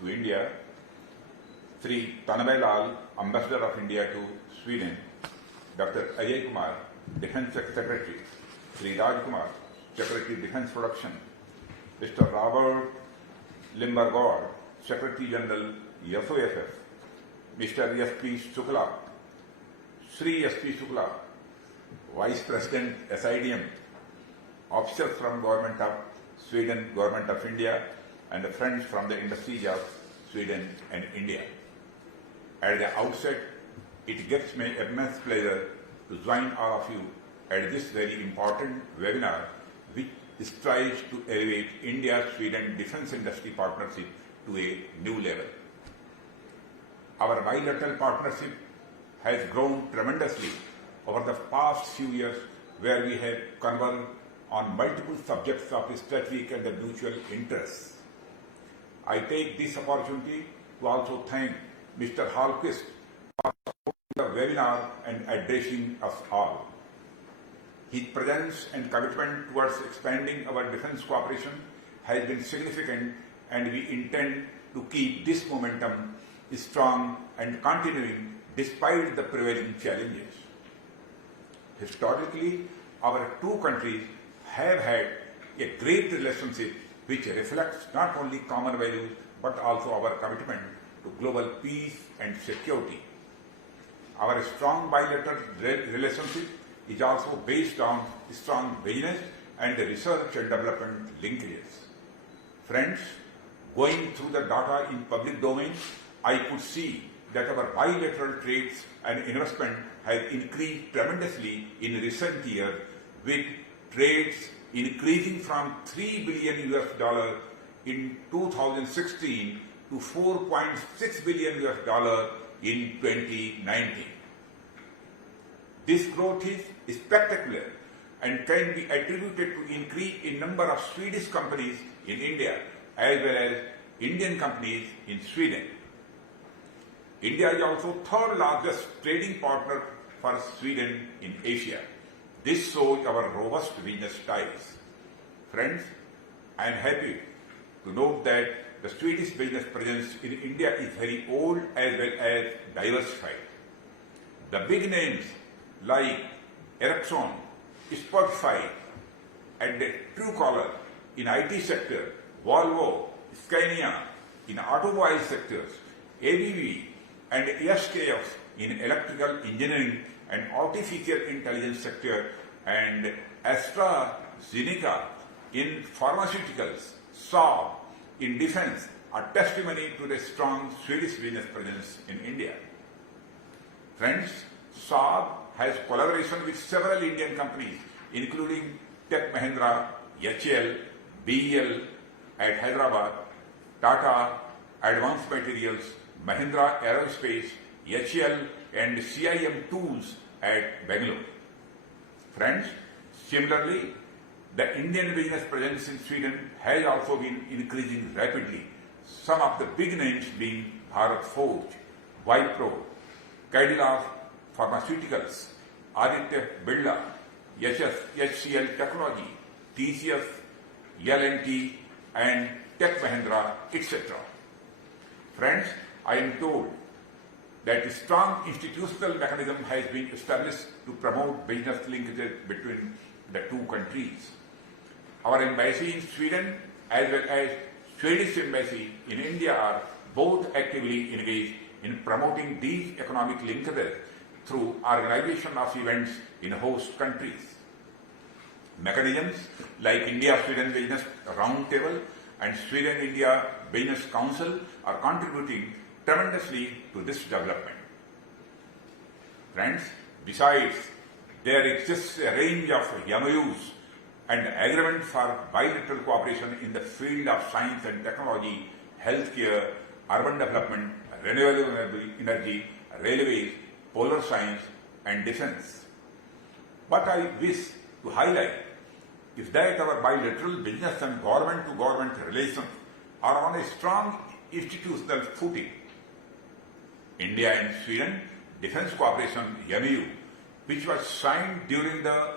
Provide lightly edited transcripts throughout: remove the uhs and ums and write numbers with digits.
to India, Sri Tanmay Lal, Ambassador of India to Sweden, Dr. Ajay Kumar, Defence Secretary, Sri Raj Kumar, Secretary Defence Production, Mr. Robert Limbergord, Secretary General SOFF, Mr. S.P. Shukla, Sri S.P. Shukla, Vice President SIDM, officers from Government of Sweden, Government of India, and friends from the industries of Sweden and India. At the outset, it gives me immense pleasure to join all of you at this very important webinar which strives to elevate India-Sweden defence industry partnership to a new level. Our bilateral partnership has grown tremendously over the past few years, where we have conversed on multiple subjects of strategic and mutual interest. I take this opportunity to also thank Mr. Hallquist for the webinar and addressing us all. His presence and commitment towards expanding our defence cooperation has been significant, and we intend to keep this momentum strong and continuing despite the prevailing challenges. Historically, our two countries have had a great relationship which reflects not only common values but also our commitment to global peace and security. Our strong bilateral relationship is also based on strong business and research and development linkages. Friends, going through the data in public domain, I could see that our bilateral trades and investment have increased tremendously in recent years, with trades increasing from $3 billion in 2016 to $4.6 billion in 2019. This growth is spectacular and can be attributed to increase in number of Swedish companies in India as well as Indian companies in Sweden. India is also third largest trading partner for Sweden in Asia. This shows our robust business ties. Friends, I am happy to note that the Swedish business presence in India is very old as well as diversified. The big names like Ericsson, Spotify, and Truecaller in IT sector, Volvo, Scania in automobile sectors, ABB and SKF in electrical engineering and artificial intelligence sector, and AstraZeneca in pharmaceuticals, Saab in defense are testimony to the strong Swedish business presence in India. Friends, Saab has collaboration with several Indian companies including Tech Mahindra, HL, BEL at Hyderabad, Tata Advanced Materials, Mahindra Aerospace, HL and CIM Tools at Bangalore. Friends, similarly, the Indian business presence in Sweden has also been increasing rapidly. Some of the big names being Bharat Forge, Wipro, Cadillac Pharmaceuticals, Aditya Birla, HCL Technology, TCS, L&T and Tech Mahindra, etc. Friends, I am told that a strong institutional mechanism has been established to promote business linkages between the two countries. Our embassy in Sweden as well as Swedish embassy in India are both actively engaged in promoting these economic linkages through organization of events in host countries. Mechanisms like India-Sweden Business Roundtable and Sweden-India Business Council are contributing tremendously to this development. Friends, besides, there exists a range of MOUs and agreements for bilateral cooperation in the field of science and technology, healthcare, urban development, renewable energy, railways, polar science and defense. What I wish to highlight is that our bilateral business and government-to-government relations are on a strong institutional footing. India and Sweden Defence Cooperation MOU, which was signed during the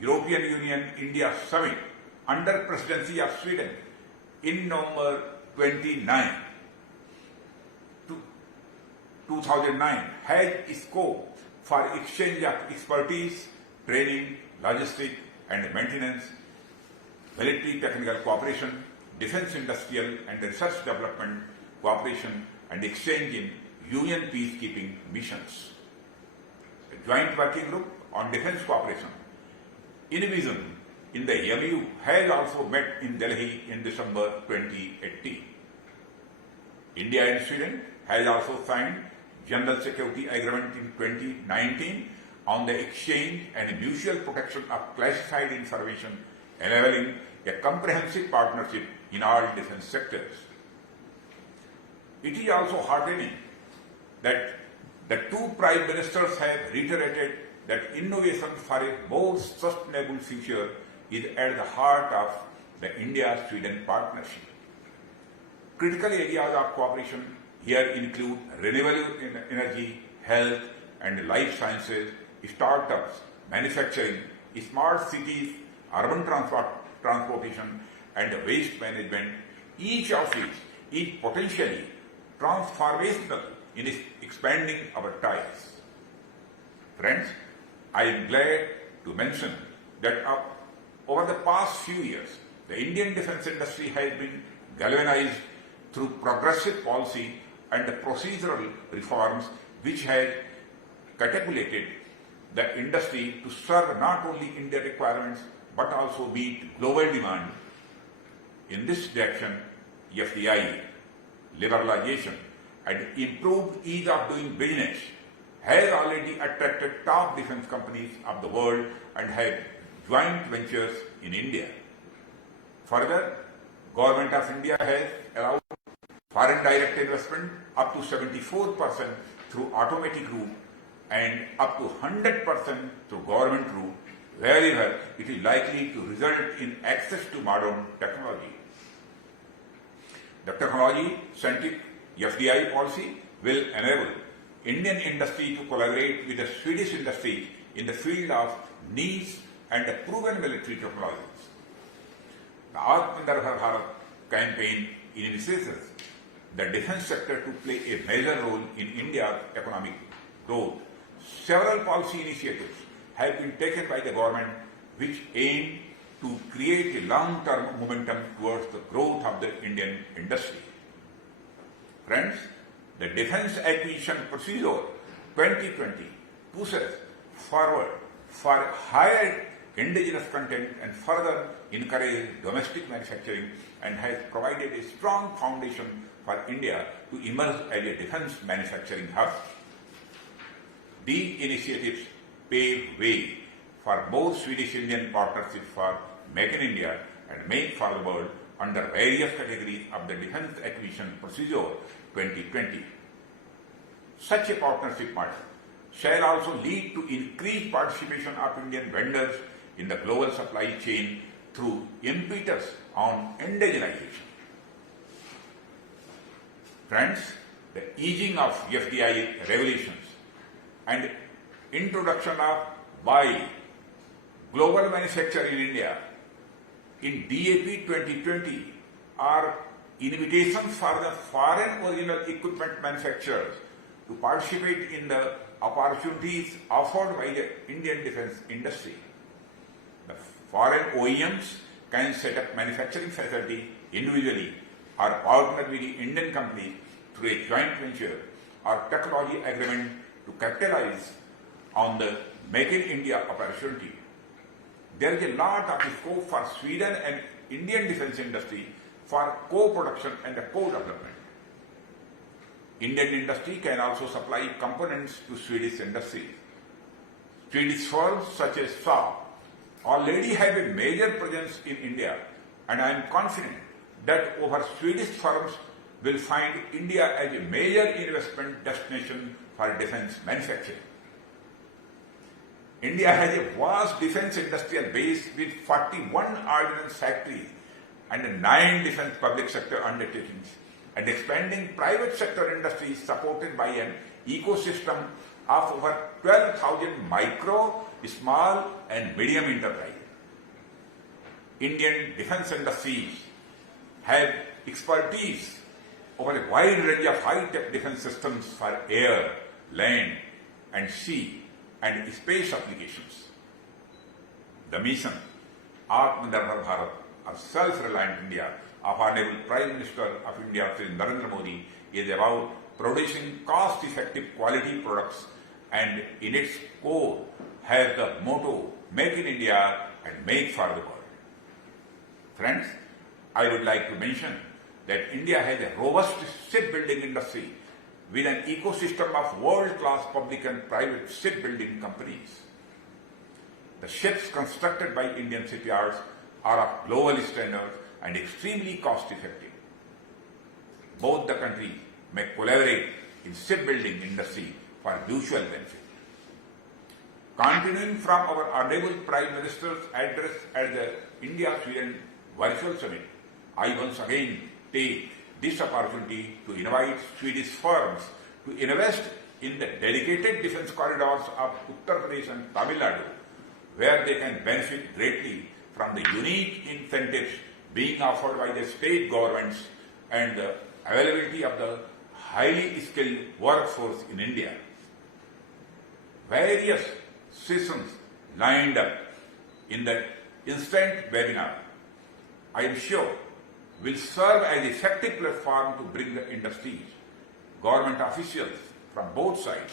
European Union-India Summit under presidency of Sweden in November 29, 2009 has scope for exchange of expertise, training, logistics and maintenance, military technical cooperation, defense industrial and research development cooperation and exchange in UN peacekeeping missions. A joint working group on defense cooperation, INVISION, in the MU has also met in Delhi in December 2018. India and Sweden has also signed General Security Agreement in 2019 on the exchange and mutual protection of classified information, enabling a comprehensive partnership in all defense sectors. It is also heartening that the two prime ministers have reiterated that innovation for a more sustainable future is at the heart of the India-Sweden partnership. Critical areas of cooperation here include renewable energy, health and life sciences, startups, manufacturing, smart cities, urban transportation and waste management, each of which is potentially transformational in expanding our ties. Friends, I am glad to mention that over the past few years, the Indian defense industry has been galvanized through progressive policy and procedural reforms which has catapulted the industry to serve not only Indian requirements but also meet global demand. In this direction, FDI, liberalization and improved ease of doing business has already attracted top defense companies of the world and have joint ventures in India. Further, Government of India has allowed foreign direct investment up to 74% through automatic route and up to 100% through government route, wherever it is likely to result in access to modern technology. The technology-centric FDI policy will enable Indian industry to collaborate with the Swedish industry in the field of niche and proven military technologies. The Atmanirbhar Bharat campaign envisages the defense sector to play a major role in India's economic growth. Several policy initiatives have been taken by the government which aim to create a long-term momentum towards the growth of the Indian industry. Friends, the Defense Acquisition Procedure 2020 pushes forward for higher indigenous content and further encourages domestic manufacturing and has provided a strong foundation for India to emerge as a defense manufacturing hub. These initiatives pave way for more Swedish-Indian partnerships for Make in India and Make for the World under various categories of the Defense Acquisition Procedure 2020. Such a partnership model shall also lead to increased participation of Indian vendors in the global supply chain through impetus on indigenization. Friends, the easing of FDI regulations and introduction of Buy Global Manufacture in India in DAP 2020 are invitations for the foreign original equipment manufacturers to participate in the opportunities offered by the Indian defense industry. The foreign OEMs can set up manufacturing facilities individually or partner with the Indian companies through a joint venture or technology agreement to capitalize on the Make in India opportunity. There is a lot of scope for Sweden and Indian defense industry for co-production and co-development. Indian industry can also supply components to Swedish industries. Swedish firms such as Saab already have a major presence in India, and I am confident that our Swedish firms will find India as a major investment destination for defense manufacturing. India has a vast defense industrial base with 41 ordnance factories and 9 defense public sector undertakings and expanding private sector industries supported by an ecosystem of over 12,000 micro, small and medium enterprises. Indian defense industries have expertise over a wide range of high-tech defense systems for air, land, and sea, and space applications. The mission, Atmanirbhar Bharat, or Self-Reliant India, of Honorable Prime Minister of India, Shri Narendra Modi, is about producing cost-effective quality products, and in its core has the motto, Make in India and Make for the World. Friends, I would like to mention that India has a robust shipbuilding industry with an ecosystem of world-class public and private shipbuilding companies. The ships constructed by Indian shipyards are of global standards and extremely cost-effective. Both the countries may collaborate in shipbuilding industry for mutual benefit. Continuing from our Honorable Prime Minister's address at the India-Sweden Virtual Summit, I once again take this opportunity to invite Swedish firms to invest in the dedicated defense corridors of Uttar Pradesh and Tamil Nadu, where they can benefit greatly from the unique incentives being offered by the state governments and the availability of the highly skilled workforce in India. Various sessions lined up in the instant webinar, I am sure, will serve as an effective platform to bring the industries, government officials from both sides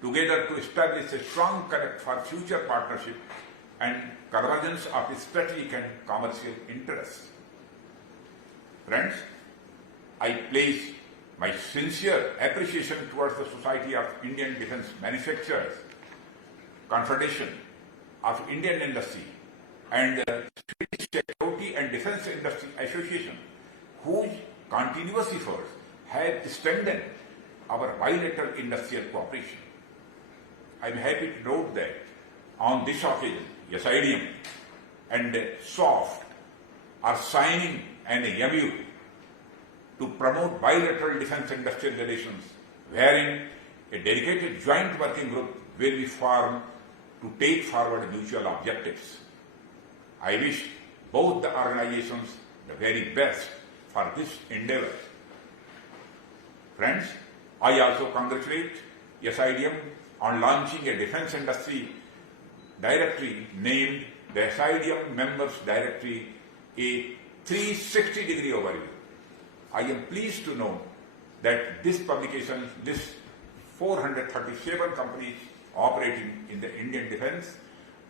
together to establish a strong connect for future partnership and convergence of strategic and commercial interests. Friends, I place my sincere appreciation towards the Society of Indian Defence Manufacturers, Confederation of Indian Industry, and the Swedish Security and Defence Industry Association, whose continuous efforts have strengthened our bilateral industrial cooperation. I am happy to note that on this occasion, SIDM and SOFT are signing an MOU to promote bilateral defence industrial relations, wherein a dedicated joint working group will be formed to take forward mutual objectives. I wish both the organizations the very best for this endeavor. Friends, I also congratulate SIDM on launching a defence industry directory named the SIDM Members Directory, a 360-degree overview. I am pleased to know that this publication lists 437 companies operating in the Indian defence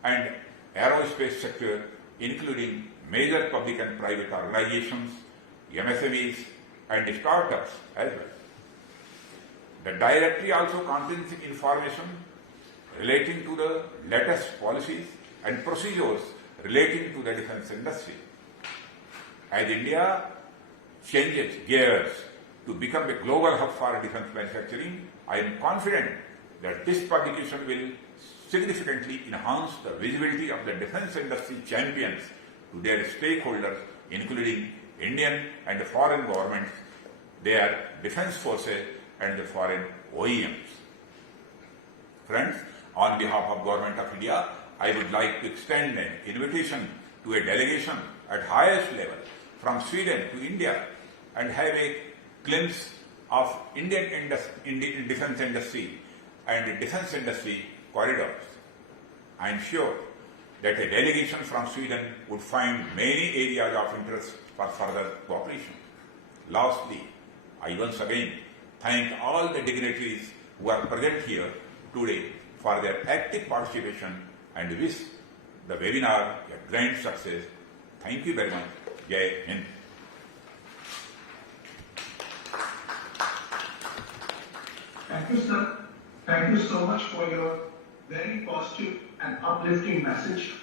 and aerospace sector, including major public and private organizations, MSMEs, and startups as well. The directory also contains information relating to the latest policies and procedures relating to the defence industry. As India changes gears to become a global hub for defence manufacturing, I am confident that this publication will significantly enhance the visibility of the defence industry champions to their stakeholders, including Indian and foreign governments, their defence forces, and the foreign OEMs. Friends, on behalf of Government of India, I would like to extend an invitation to a delegation at highest level from Sweden to India and have a glimpse of Indian defence industry and defence industry corridors. I am sure that a delegation from Sweden would find many areas of interest for further cooperation. Lastly, I once again thank all the dignitaries who are present here today for their active participation and wish the webinar a grand success. Thank you very much. Jai Hind. Thank you, sir. Thank you so much for your very positive and uplifting message